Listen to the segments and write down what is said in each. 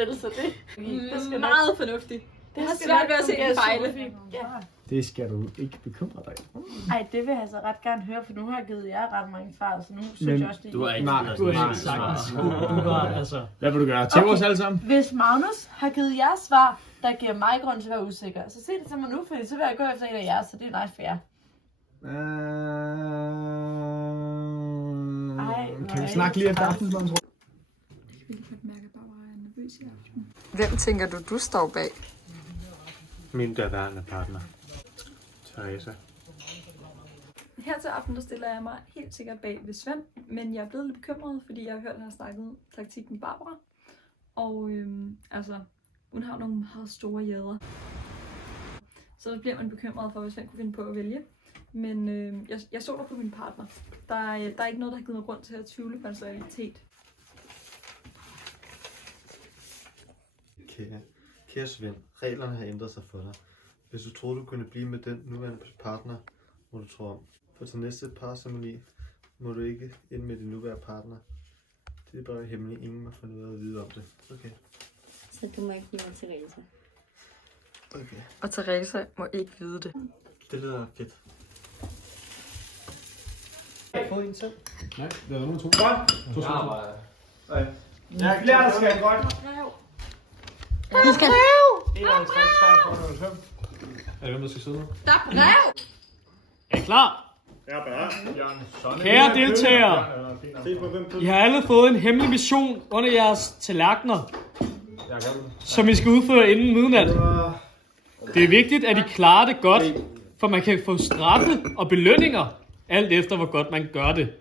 Så det meget fornuftigt. Det har svært ved at se en fejle. Ja. Det skal du ikke bekymre dig om. Ej, det vil jeg så ret gerne høre, for nu har jeg givet jer ret mange svar, så nu synes jeg også, det Du har ikke Nej, du har ikke sagt Du var altså... Hvad vil du gøre? Til os alle sammen? Hvis Magnus har givet jer svar, der giver mig grund til at være usikker, så sig det til mig nu, fordi så vil jeg gå efter en af jer, så det er nice fair. Kan vi snakke lige efter aftensmad? Hvem tænker du står bag? Min daværende partner, Theresa. Her til aften, der stiller jeg mig helt sikkert bag ved Svend, men jeg er blevet lidt bekymret, fordi jeg har hørt, at han har snakket taktik med Barbara. Og altså, hun har nogle meget store jæder. Så der bliver man bekymret for, hvis Svend kunne finde på at vælge. Men jeg stoler på min partner. Der er ikke noget, der har givet mig grund til at tvivle på hans loyalitet. Kære Svend, reglerne har ændret sig for dig. Hvis du troede, du kunne blive med den nuværende partner, må du tro om. For til næste parceremoni må du ikke ind med din nuværende partner. Det er bare hemmeligt. Ingen må få noget at vide om det. Okay. Så du må ikke blive med Theresa. Okay. Og Theresa må ikke vide det. Det lyder fedt. Få en selv. Nej, det er nogen to. Godt! Ja, flere der skal godt. Du skal... 51, 43, 05. Er det hvem, der skal sidde nu? Der er brev! Er I klar? Ja, bare. Kære deltagere, I har alle fået en hemmelig mission under jeres tallerkener, som I skal udføre inden midnat. Det er vigtigt, at I klarer det godt, for man kan få straffe og belønninger, alt efter hvor godt man gør det.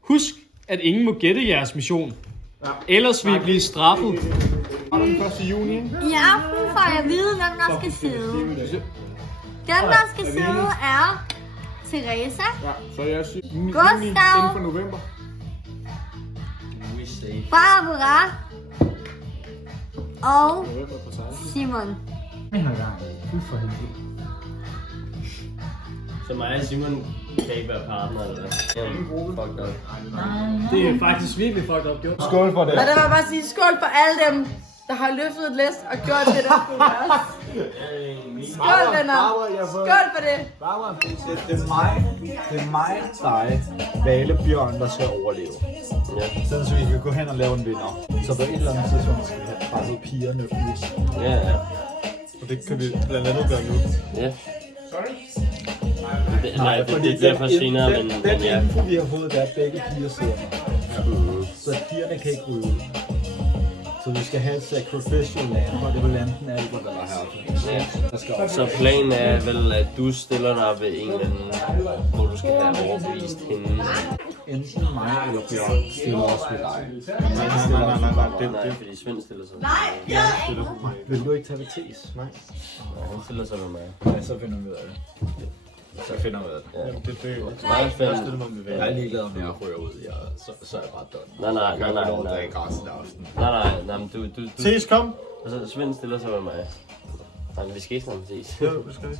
Husk, at ingen må gætte jeres mission. Ellers vil I blive straffet. Den 1. juni, ikke? I aften får jeg at vide, hvem der skal sidde. Den, der skal sidde, er Theresa, Ja, så jeg siger juni Gustav. inden for november. Barbara og Simon. Så mig og Simon kan ikke være partner, eller hvad? Fuck up. Det er faktisk virkelig fucked up gjort. Skål for det. Og der var bare sige skål for alle dem, der har løftet et læs og gjort det, der skulle gøres. Skål, venner. Skål for det. Det er mig, dig, Vale, Bjørn, der skal overleve. Ja. Sådan så vi kan gå hen og lave en vinder. Så på et eller andet tidspunkt skal vi have presset pigerne ud. Ja, ja. Og det kan vi blandt andet gøre nu. Ja. Nej, det er derfor senere, men Den ja. info, vi har fået, det er, at begge piger sidder med. Så pigerne kan ikke ryge ud. Så vi skal have et sacrificial lamb, og det vil enten Albert eller Hertha. Der skal Så planen er vel, at du stiller dig ved en eller anden, hvor du skal have overbevist hende. enten mig eller Bjørn stiller os ved dig. Nej, fordi Svend stiller sig. Vil du ikke tage ved tes? Nej. Han stiller sig med mig. Ja, så finder vi ud af det. Så finder vi ud af det. Ja. Det Mig og Svend. Jeg er ligeglad, om jeg ryger ud. Så er jeg bare done. Nej. Nej, men du. Tes, kom! Og så Svend stiller sig med mig. Nej, men vi skal ikke snakke med Tes. Ja, det skal vi.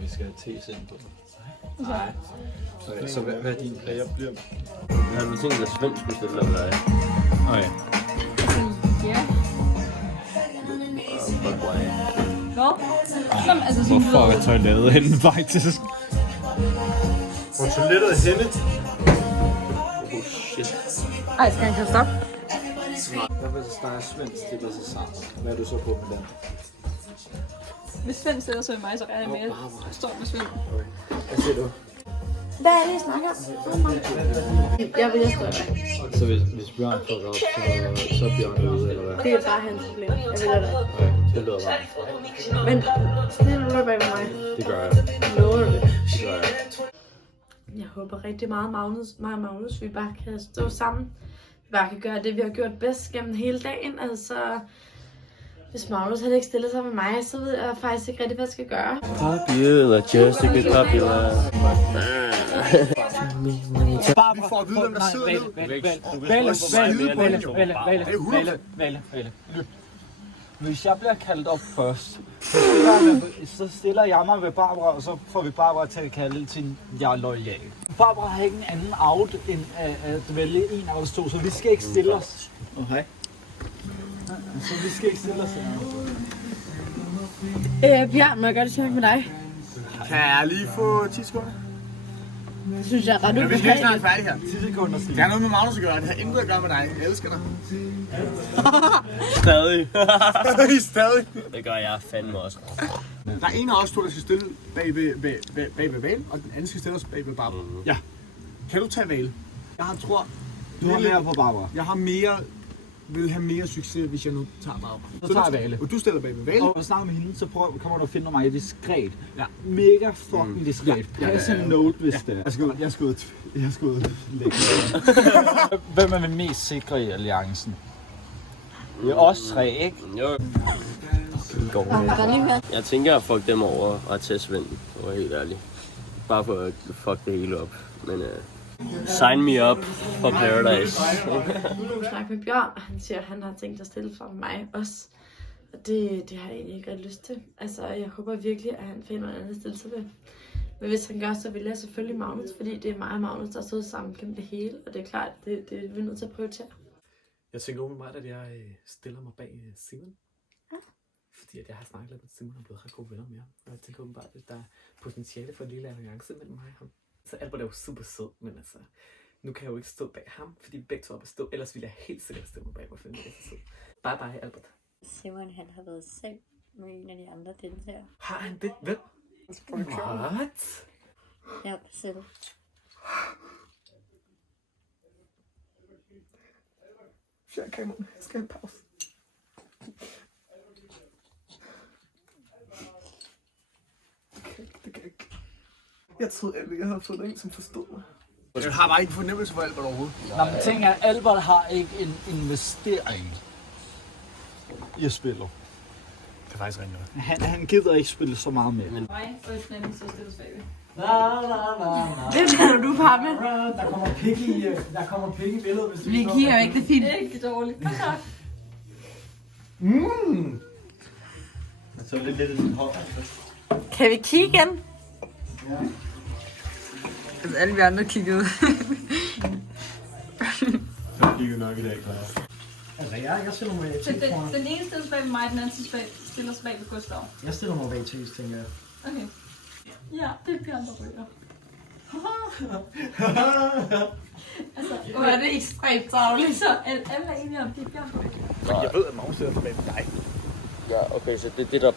Vi skal have tes ind på. Nej. Så hvad er din plan? Jeg bliver... Jeg havde tænkt, at Svend skulle stille dig med dig. Okay. Ja. Fuck, why? Nå? Nå, men altså sådan Hvor fuck er toilettet henne faktisk? Hvor toilettet er henne? Oh shit. Ej, skal han kaste op? Hvad hvis der er Svend stiller sig sammen? Hvad er du så på med den? Hvis Svend stiller sig med mig, så regner jeg med, at jeg står med Svend. Hvad siger du? Hvad er det, I snakker om? Jeg vil stå der. Så hvis Bjørn fucker op, så er Bjørn ude, eller hvad? Det er bare hans problem. Jeg vil lade dig. Okay, det lyder varmt. Men stille du bag mig. Det gør jeg. Lover du det? Det gør jeg. Jeg håber rigtig meget, Magnus, vi bare kan stå sammen. Vi bare kan gøre det, vi har gjort bedst gennem hele dagen. Altså, hvis Magnus han ikke stiller sig med mig, så ved jeg faktisk ikke rigtig, hvad jeg skal gøre. Popular, Jessica Popular. Vi får at vide, hvem der sidder ned. Vale. Hvis jeg bliver kaldt op først, så stiller jeg mig ved Barbara, og så får vi Barbara til at kalde til jeg er loyal. Barbara har ikke en anden out end at vælge en af os to, så vi skal ikke stille os. Okay. Så vi skal ikke stille os her. Bjørn, må jeg gøre det sjovt med dig? Kan jeg lige få 10 sekunder? Det synes jeg er ret Men vi skal ikke snart ubehageligt. færdige her. 10 sekunder, Det har noget med Magnus at gøre. Det har intet at gøre med dig. Jeg elsker dig. Stadig. Stadig. Det gør jeg fandme også. Der er en af os to, der skal stille bag ved Vale, og den anden skal stille os bag ved Barbara. Ja. Kan du tage Vale? Jeg tror, Du har mere på Barbara. jeg vil have mere succes, hvis jeg nu tager Barbara. Så tager jeg Vale. Og du stiller bag ved Vale. Og når du snakker med hende, så kommer du at finde mig diskret. Ja. Mega fucking diskret. Pass en note, hvis det er. Jeg skal ud lægge. Hvem er vi mest sikre i alliancen? Det er os tre, ikke? Jo. Jeg tænker at fuck dem over og tage Svend, for at være helt ærlig. Bare for at fuck det hele op. Men sign me up for Paradise. Nu har vi snakket med Bjørn, og han siger, at han har tænkt at stille for mig også. Og det har jeg egentlig ikke rigtig lyst til. Altså, jeg håber virkelig, at han finder noget andet at stille sig ved. Men hvis han gør, så vil jeg selvfølgelig Magnus, fordi det er mig og Magnus, der har stået sammen gennem det hele. Og det er klart, det er vi nødt til at prioritere. Jeg tænker umiddelbart, at jeg stiller mig bag Simon. Ja. Fordi at jeg har snakket lidt med Simon og blevet ret gode venner med ham. Og jeg tænker umiddelbart, at der er potentiale for en lille alliance mellem mig og ham. Så Albert er jo super sød, men altså, nu kan jeg jo ikke stå bag ham, fordi vi begge to er på stå. Ellers ville jeg helt sikkert stille mig bag mig, for han er så sød. Bye bye, Albert. Simon, han har været selv med en af de andre deltagere. Har han det? Hvem? What? Ja, selv. Fjern kameraet. Jeg skal have en pause. Det kan jeg ikke. Jeg troede endelig, jeg havde fundet en, som forstod mig. Jeg har bare ikke fornemmelse for Albert overhovedet. Nå, men ting er, Albert har ikke en investering i at spille. Det er faktisk rent noget. Han gider ikke spille så meget med. Mig og et nemlig så stilles bagved. Det lader du bare med. Der kommer pik i billedet, hvis du Vi kigger jo ikke, det er fint. Ikke dårligt. Jeg tager lidt i din hånd. Kan vi kigge igen? Ja. Altså, alle vi andre kiggede. Jeg kigger nok i dag, klar. Altså, jeg stiller mig til foran. Den ene stilles bag ved mig, den anden stiller sig bag ved Gustav. Jeg stiller mig bag til, tænker jeg. Okay. Ja, det er Bjørn, der ryger. Altså, Hvor er det ekstremt travligt. så alle er enige om, det er Bjørn, der ryger. Jeg ved, at Magnus stiller for bag dig. Ja, okay, så det er det, der